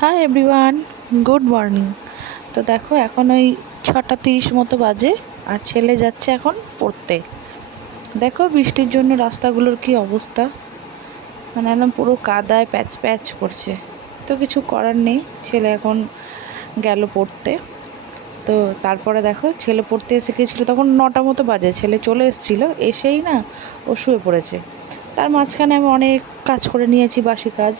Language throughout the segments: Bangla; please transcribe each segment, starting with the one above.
Hi everyone, good morning. তো দেখো এখন ওই 6:30 মতো বাজে, আর ছেলে যাচ্ছে এখন পড়তে। দেখো বৃষ্টির জন্য রাস্তাগুলোর কি অবস্থা, মানে একদম পুরো কাদায় প্যাচ প্যাচ করছে। তো কিছু করার নেই, ছেলে এখন গেল পড়তে। তো তারপরে দেখো ছেলে পড়তে এসে গেছিলো, তখন 9টা মতো বাজে, ছেলে চলে এসেছিলো, এসেই না ও শুয়ে পড়েছে। তার মাঝখানে আমি অনেক কাজ করে নিয়েছি, বাসি কাজ,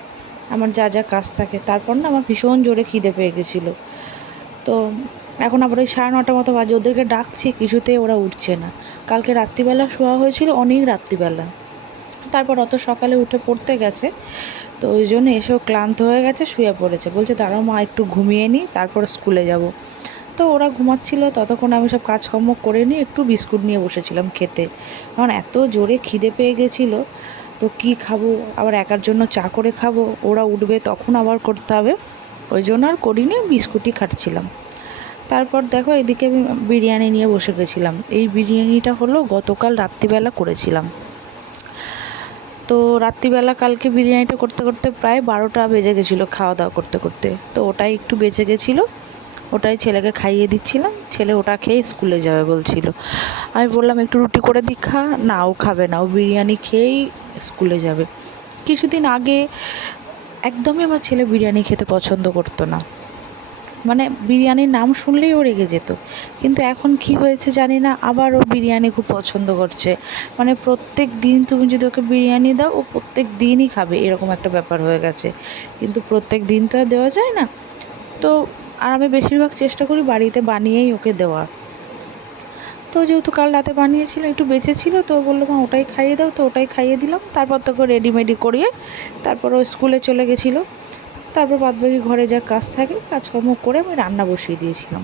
আমার যা যা কাজ থাকে। তারপর না আমার ভীষণ জোরে খিদে পেয়ে গেছিলো। তো এখন আবার ওই 9:30 মতো বাজে, ওদেরকে ডাকছি, কিছুতেই ওরা উঠছে না। কালকে রাত্রিবেলা শোয়া হয়েছিল, অনেক রাত্রিবেলা, তারপর অত সকালে উঠে পড়তে গেছে। তো ওই জন্য এসেও ক্লান্ত হয়ে গেছে, শুয়ে পড়েছে। বলছে দাঁড়াও মা, একটু ঘুমিয়ে নিই, তারপর স্কুলে যাব। তো ওরা ঘুমাচ্ছিল, ততক্ষণ আমি সব কাজকর্ম করে নিয়ে একটু বিস্কুট নিয়ে বসেছিলাম খেতে, কারণ এত জোরে খিদে পেয়ে গেছিলো। তো কি খাবো, আবার একার জন্য চা করে খাবো, ওরা উঠবে তখন আবার করতে হবে, ওই জন্য আর করিনি, বিস্কুটই খাচ্ছিলাম। তারপর দেখো এদিকে আমি বিরিয়ানি নিয়ে বসে গেছিলাম। এই বিরিয়ানিটা হলো গতকাল রাত্রিবেলা করেছিলাম। তো রাত্রিবেলা কালকে বিরিয়ানিটা করতে করতে প্রায় 12টা বেজে গেছিলো খাওয়া দাওয়া করতে করতে। তো ওটাই একটু বেঁচে গেছিলো, ওটাই ছেলেকে খাইয়ে দিচ্ছিলাম। ছেলে ওটা খেয়ে স্কুলে যাবে বলছিল। আমি বললাম একটু রুটি করে দিই, খা। না, ও খাবে না, ও বিরিয়ানি খেয়েই স্কুলে যাবে। কিছুদিন আগে একদমই আমার ছেলে বিরিয়ানি খেতে পছন্দ করতো না, মানে বিরিয়ানির নাম শুনলেই ও রেগে যেত। কিন্তু এখন কি হয়েছে জানি না, আবার ও বিরিয়ানি খুব পছন্দ করছে। মানে প্রত্যেক দিন তুমি যদি ওকে বিরিয়ানি দাও, ও প্রত্যেক দিনই খাবে, এরকম একটা ব্যাপার হয়ে গেছে। কিন্তু প্রত্যেক দিন তো আর দেওয়া যায় না। তো আর আমি বেশিরভাগ চেষ্টা করি বাড়িতে বানিয়েই ওকে দেওয়ার। তো যেহেতু কাল রাতে বানিয়েছিল, একটু বেঁচে ছিল, তো বললো মা ওটাই খাইয়ে দাও, তো ওটাই খাইয়ে দিলাম। তারপর তোকে রেডিমেডি করিয়ে তারপর ও স্কুলে চলে গেছিলো। তারপর বাদবাকি ঘরে যা কাজ থাকে কাজকর্ম করে আমি রান্না বসিয়ে দিয়েছিলাম।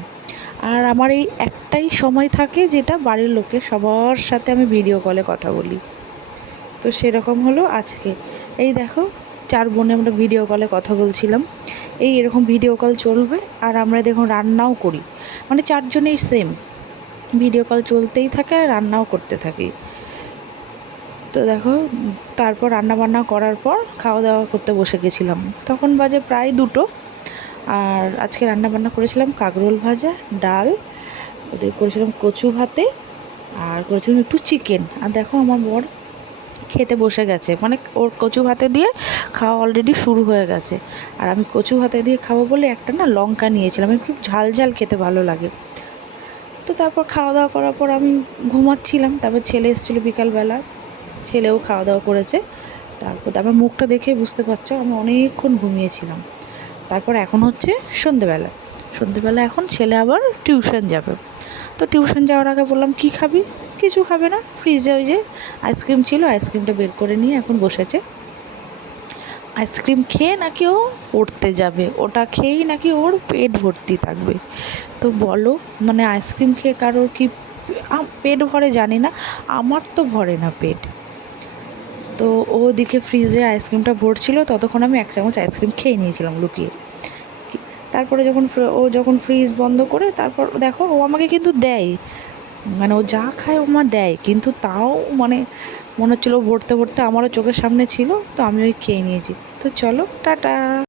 আর আমার এই একটাই সময় থাকে যেটা বাড়ির লোকের সবার সাথে আমি ভিডিও কলে কথা বলি। তো সেরকম হলো আজকে। এই দেখো 4 বোনে আমরা ভিডিও কলে কথা বলছিলাম। এরকম ভিডিও কল চলবে, আর আমরা দেখুন রান্নাও করি, মানে 4 জনেই সেম ভিডিও কল চলতেই থাকে আর রান্নাও করতে থাকি। তো দেখো তারপর রান্না বান্না করার পর খাওয়া দাওয়া করতে বসে গেছিলাম, তখন বাজে প্রায় 2টো। আর আজকে রান্না বান্না করেছিলাম কাঁকরোল ভাজা, ডাল, ওদের করেছিলাম কচু ভাতে, আর করেছিলাম একটু চিকেন। আর দেখো আমার বর খেতে বসে গেছে, মানে ওর কচু ভাতে দিয়ে খাওয়া অলরেডি শুরু হয়ে গেছে। আর আমি কচু ভাতে দিয়ে খাবো বলে একটা না লঙ্কা নিয়েছিলাম, একটু ঝাল ঝাল খেতে ভালো লাগে। তো তারপর খাওয়া দাওয়া করার পর আমি ঘুমাচ্ছিলাম। তারপর ছেলে এসেছিলো বিকালবেলা, ছেলেও খাওয়া দাওয়া করেছে। তারপর আমার মুখটা দেখে বুঝতে পারছো আমি অনেকক্ষণ ঘুমিয়েছিলাম। তারপর এখন হচ্ছে সন্ধেবেলা এখন ছেলে আবার টিউশন যাবে। তো টিউশন যাওয়ার আগে বললাম কি খাবি, কিছু খাবে না, ফ্রিজে ওই যে আইসক্রিম ছিল, আইসক্রিমটা বের করে নিয়ে এখন বসেছে। আইসক্রিম খেয়ে নাকি ও পড়তে যাবে, ওটা খেয়েই নাকি ওর পেট ভর্তি থাকবে। তো বলো, মানে আইসক্রিম খেয়ে কারোর কি পেট ভরে জানি না, আমার তো ভরে না পেট। তো ওদিকে ফ্রিজে আইসক্রিমটা ভরছিল, ততক্ষণ আমি 1 চামচ আইসক্রিম খেয়ে নিয়েছিলাম লুকিয়ে। তারপরে যখন ফ্রিজ বন্ধ করে, তারপর দেখো ও আমাকে কিন্তু দেয়, মানে ও যা খায় ও মা দেয়, কিন্তু তাও মানে মনে হচ্ছিলো ভরতে ভরতে আমারও চোখের সামনে ছিল, তো আমি ওই খেয়ে নিয়েছি। তো চলো টাটা।